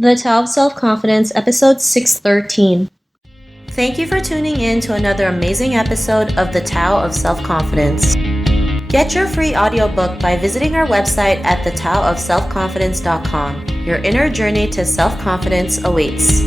The Tao of Self-Confidence, episode 613. Thank you for tuning in to another amazing episode of The Tao of Self-Confidence. Get your free audiobook by visiting our website at thetaoofselfconfidence.com. Your inner journey to self-confidence awaits.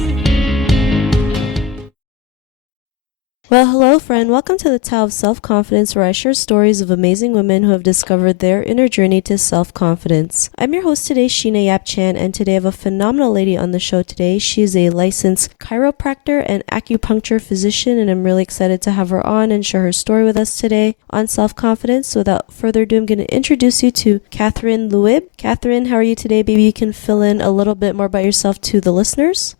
Well, hello friend. Welcome to the Tao of Self-Confidence, where I share stories of amazing women who have discovered their inner journey to self-confidence. I'm your host today, Sheena Yap Chan, and today I have a phenomenal lady on the show today. She is a licensed chiropractor and acupuncture physician, and I'm really excited to have her on and share her story with us today on self-confidence. So without further ado, I'm going to introduce you to Catherine Luib. Catherine, how are you today, baby? You can fill in a little bit more about yourself to the listeners.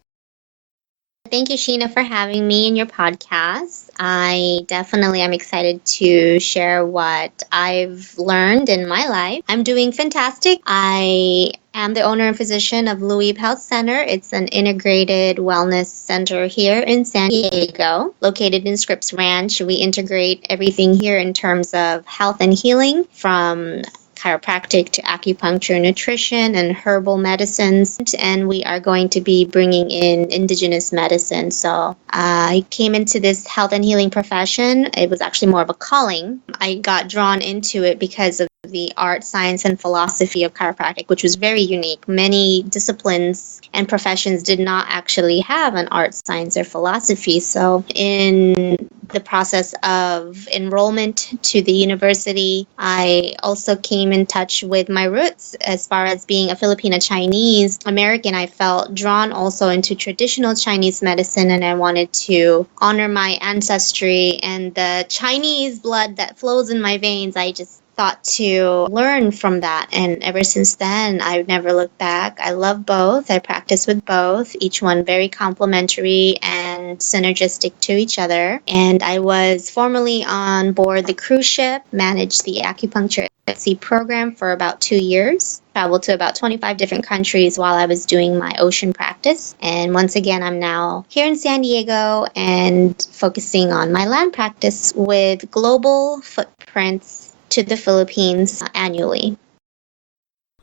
Thank you, Sheena, for having me in your podcast. I definitely am excited to share what I've learned in my life. I'm doing fantastic. I am the owner and physician of Luib Health Center. It's an integrated wellness center here in San Diego, located in Scripps Ranch. We integrate everything here in terms of health and healing, from chiropractic to acupuncture, nutrition, and herbal medicines. And we are going to be bringing in indigenous medicine. So I came into this health and healing profession. It was actually more of a calling. I got drawn into it because of the art, science, and philosophy of chiropractic, which was very unique. Many disciplines and professions did not actually have an art, science, or philosophy. So in the process of enrollment to the university, I also came in touch with my roots as far as being a Filipina Chinese American. I felt drawn also into traditional Chinese medicine, and I wanted to honor my ancestry and the Chinese blood that flows in my veins. I just thought to learn from that, and ever since then I've never looked back. I love both. I practice with both, each one very complementary and synergistic to each other. And I was formerly on board the cruise ship, managed the acupuncture at sea program for about 2 years, traveled to about 25 different countries while I was doing my ocean practice. And once again, I'm now here in San Diego and focusing on my land practice with global footprints to the Philippines annually.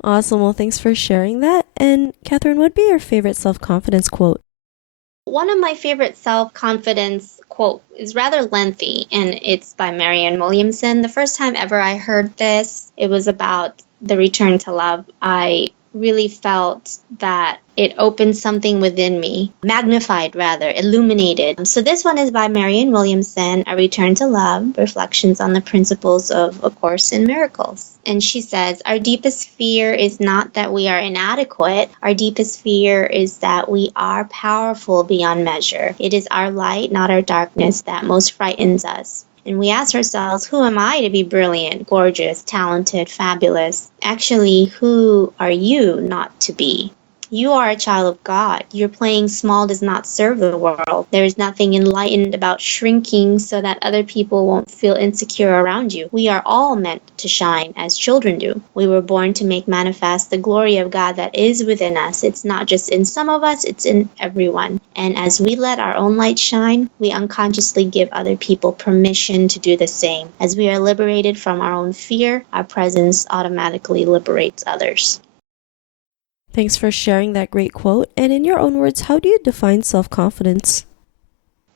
Awesome. Well, thanks for sharing that. And Catherine, what would be your favorite self-confidence quote? One of my favorite self-confidence quote is rather lengthy, and it's by Marianne Williamson. The first time ever I heard this, it was about the return to love. I really felt that it opened something within me, magnified rather, illuminated. So this one is by Marianne Williamson, A Return to Love, Reflections on the Principles of A Course in Miracles. And she says, our deepest fear is not that we are inadequate. Our deepest fear is that we are powerful beyond measure. It is our light, not our darkness, that most frightens us. And we ask ourselves, who am I to be brilliant, gorgeous, talented, fabulous? Actually, who are you not to be? You are a child of God. Your playing small does not serve the world. There is nothing enlightened about shrinking so that other people won't feel insecure around you. We are all meant to shine as children do. We were born to make manifest the glory of God that is within us. It's not just in some of us, it's in everyone. And as we let our own light shine, we unconsciously give other people permission to do the same. As we are liberated from our own fear, our presence automatically liberates others. Thanks for sharing that great quote. And in your own words, how do you define self-confidence?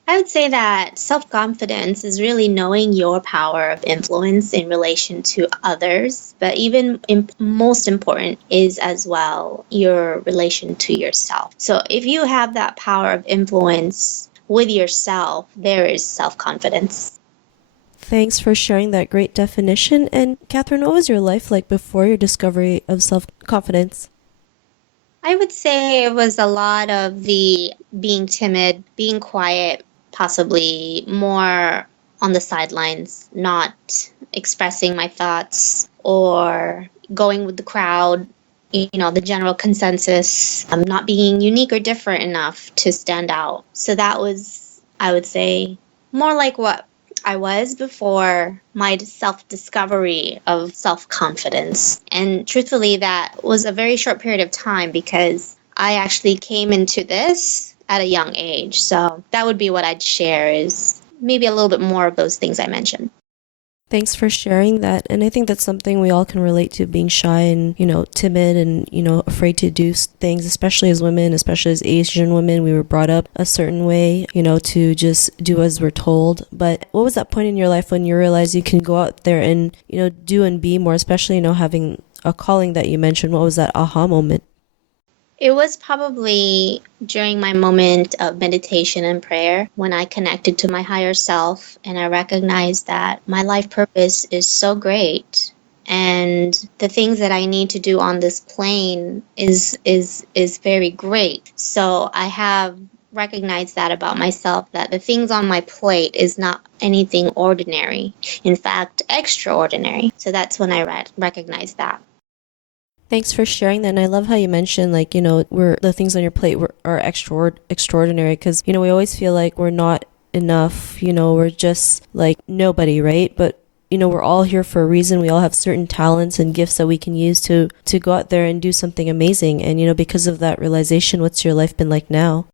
I would say that self-confidence is really knowing your power of influence in relation to others, but even most important is as well your relation to yourself. So if you have that power of influence with yourself, there is self-confidence. Thanks for sharing that great definition. And Catherine, what was your life like before your discovery of self-confidence? I would say it was a lot of the being timid, being quiet, possibly more on the sidelines, not expressing my thoughts or going with the crowd, the general consensus, not being unique or different enough to stand out. So that was, I would say, more like what I was before my self-discovery of self-confidence. And truthfully, that was a very short period of time because I actually came into this at a young age. So that would be what I'd share, is maybe a little bit more of those things I mentioned. Thanks for sharing that. And I think that's something we all can relate to, being shy and, timid and, afraid to do things, especially as women, especially as Asian women. We were brought up a certain way, to just do as we're told. But what was that point in your life when you realized you can go out there and, do and be more, especially, having a calling that you mentioned? What was that aha moment? It was probably during my moment of meditation and prayer when I connected to my higher self and I recognized that my life purpose is so great and the things that I need to do on this plane is very great. So I have recognized that about myself, that the things on my plate is not anything ordinary. In fact, extraordinary. So that's when I recognized that. Thanks for sharing that. And I love how you mentioned, like, we're the things on your plate are extraordinary because, we always feel like we're not enough, we're just like nobody, right? But, we're all here for a reason. We all have certain talents and gifts that we can use to go out there and do something amazing. And, because of that realization, what's your life been like now?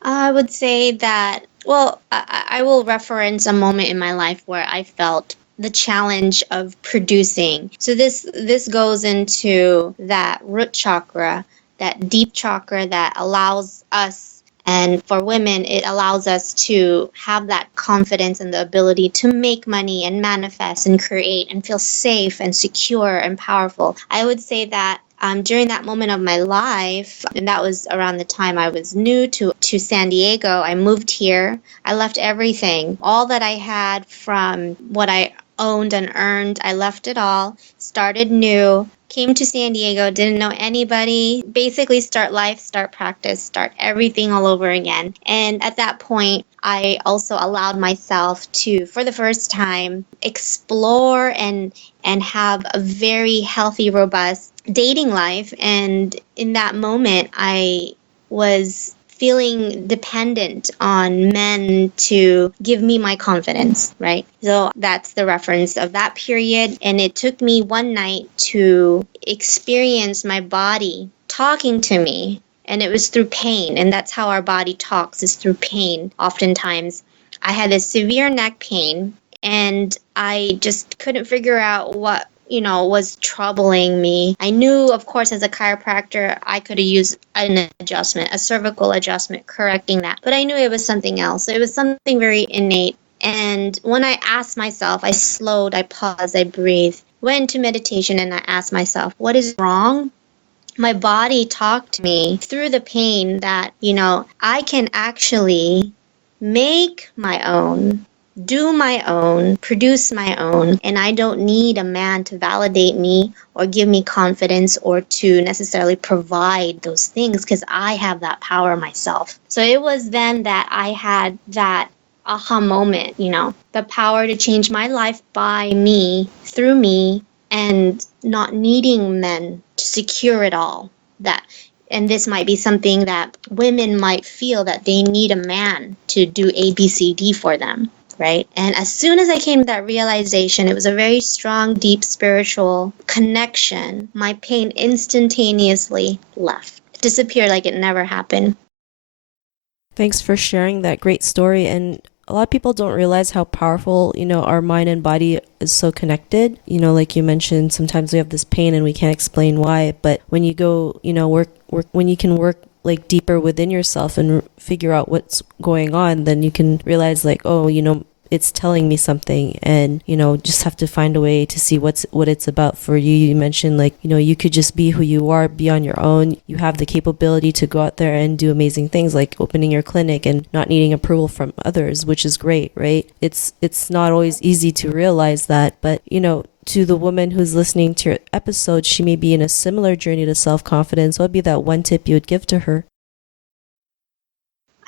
I would say that, well, I will reference a moment in my life where I felt the challenge of producing. So this goes into that root chakra, that deep chakra that allows us, and for women, it allows us to have that confidence and the ability to make money and manifest and create and feel safe and secure and powerful. I would say that during that moment of my life, and that was around the time I was new to San Diego, I moved here. I left everything, all that I had from what I owned and earned. I left it all, started new, came to San Diego, didn't know anybody, basically start life, start practice, start everything all over again. And at that point, I also allowed myself to, for the first time, explore and have a very healthy, robust dating life. And in that moment, I was feeling dependent on men to give me my confidence, right? So that's the reference of that period. And it took me one night to experience my body talking to me. And it was through pain. And that's how our body talks, is through pain. Oftentimes, I had a severe neck pain and I just couldn't figure out what was troubling me. I knew, of course, as a chiropractor, I could have used an adjustment, a cervical adjustment, correcting that. But I knew it was something else. It was something very innate. And when I asked myself, I slowed, I paused, I breathed, went into meditation, and I asked myself, what is wrong? My body talked to me through the pain that, I can actually make my own, do my own, produce my own, and I don't need a man to validate me or give me confidence or to necessarily provide those things because I have that power myself. So it was then that I had that aha moment, the power to change my life by me, through me, and not needing men to secure it all. And this might be something that women might feel, that they need a man to do A, B, C, D for them. Right? And as soon as I came to that realization, it was a very strong, deep spiritual connection. My pain instantaneously left. It disappeared like it never happened. Thanks for sharing that great story. And a lot of people don't realize how powerful, our mind and body is so connected. Like you mentioned, sometimes we have this pain and we can't explain why. But when you go, work, when you can work like deeper within yourself and figure out what's going on, then you can realize like, oh, it's telling me something, and just have to find a way to see what it's about for you. You mentioned like, you could just be who you are, be on your own. You have the capability to go out there and do amazing things like opening your clinic and not needing approval from others, which is great, right? It's not always easy to realize that, but to the woman who's listening to your episode, she may be in a similar journey to self-confidence. What would be that one tip you would give to her?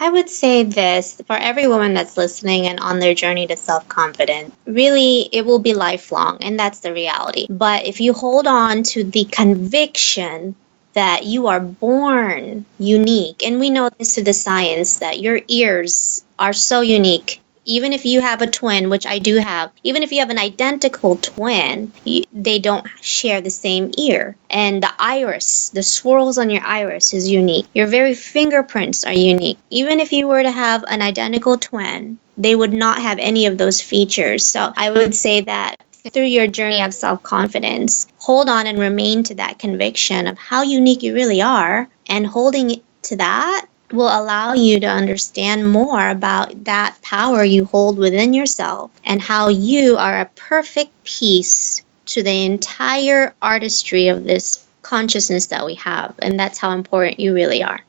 I would say this for every woman that's listening and on their journey to self-confidence. Really, it will be lifelong, and that's the reality. But if you hold on to the conviction that you are born unique, and we know this through the science, that your ears are so unique. Even if you have a twin, which I do have, even if you have an identical twin, they don't share the same ear. And the iris, the swirls on your iris is unique. Your very fingerprints are unique. Even if you were to have an identical twin, they would not have any of those features. So I would say that through your journey of self-confidence, hold on and remain to that conviction of how unique you really are, and holding to that will allow you to understand more about that power you hold within yourself and how you are a perfect piece to the entire artistry of this consciousness that we have. And that's how important you really are.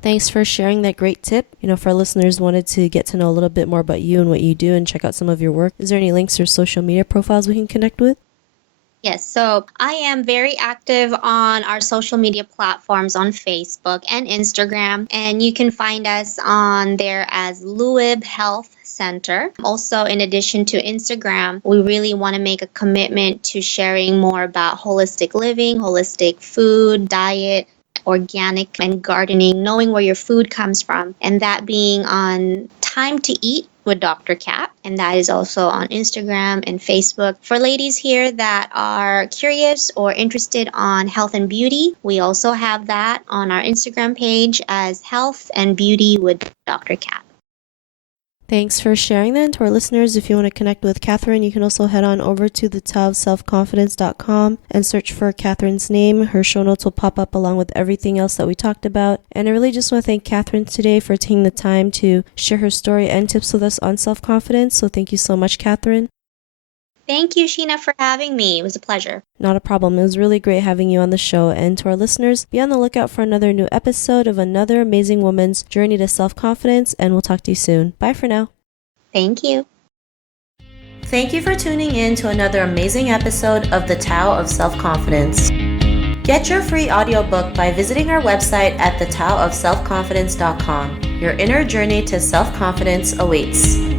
Thanks for sharing that great tip. If our listeners wanted to get to know a little bit more about you and what you do and check out some of your work, is there any links or social media profiles we can connect with? Yes, so I am very active on our social media platforms on Facebook and Instagram, and you can find us on there as Luib Health Center. Also, in addition to Instagram, we really want to make a commitment to sharing more about holistic living, holistic food, diet, organic and gardening, knowing where your food comes from, and that being on Time to Eat with Dr. Kat, and that is also on Instagram and Facebook. For ladies here that are curious or interested on health and beauty, we also have that on our Instagram page as Health and Beauty with Dr. Kat. Thanks for sharing that. And to our listeners, if you want to connect with Catherine, you can also head on over to thetaoofselfconfidence.com and search for Catherine's name. Her show notes will pop up along with everything else that we talked about. And I really just want to thank Catherine today for taking the time to share her story and tips with us on self-confidence. So thank you so much, Catherine. Thank you, Sheena, for having me. It was a pleasure. Not a problem. It was really great having you on the show. And to our listeners, be on the lookout for another new episode of another amazing woman's journey to self-confidence. And we'll talk to you soon. Bye for now. Thank you. Thank you for tuning in to another amazing episode of The Tao of Self-Confidence. Get your free audiobook by visiting our website at thetaoofselfconfidence.com. Your inner journey to self-confidence awaits.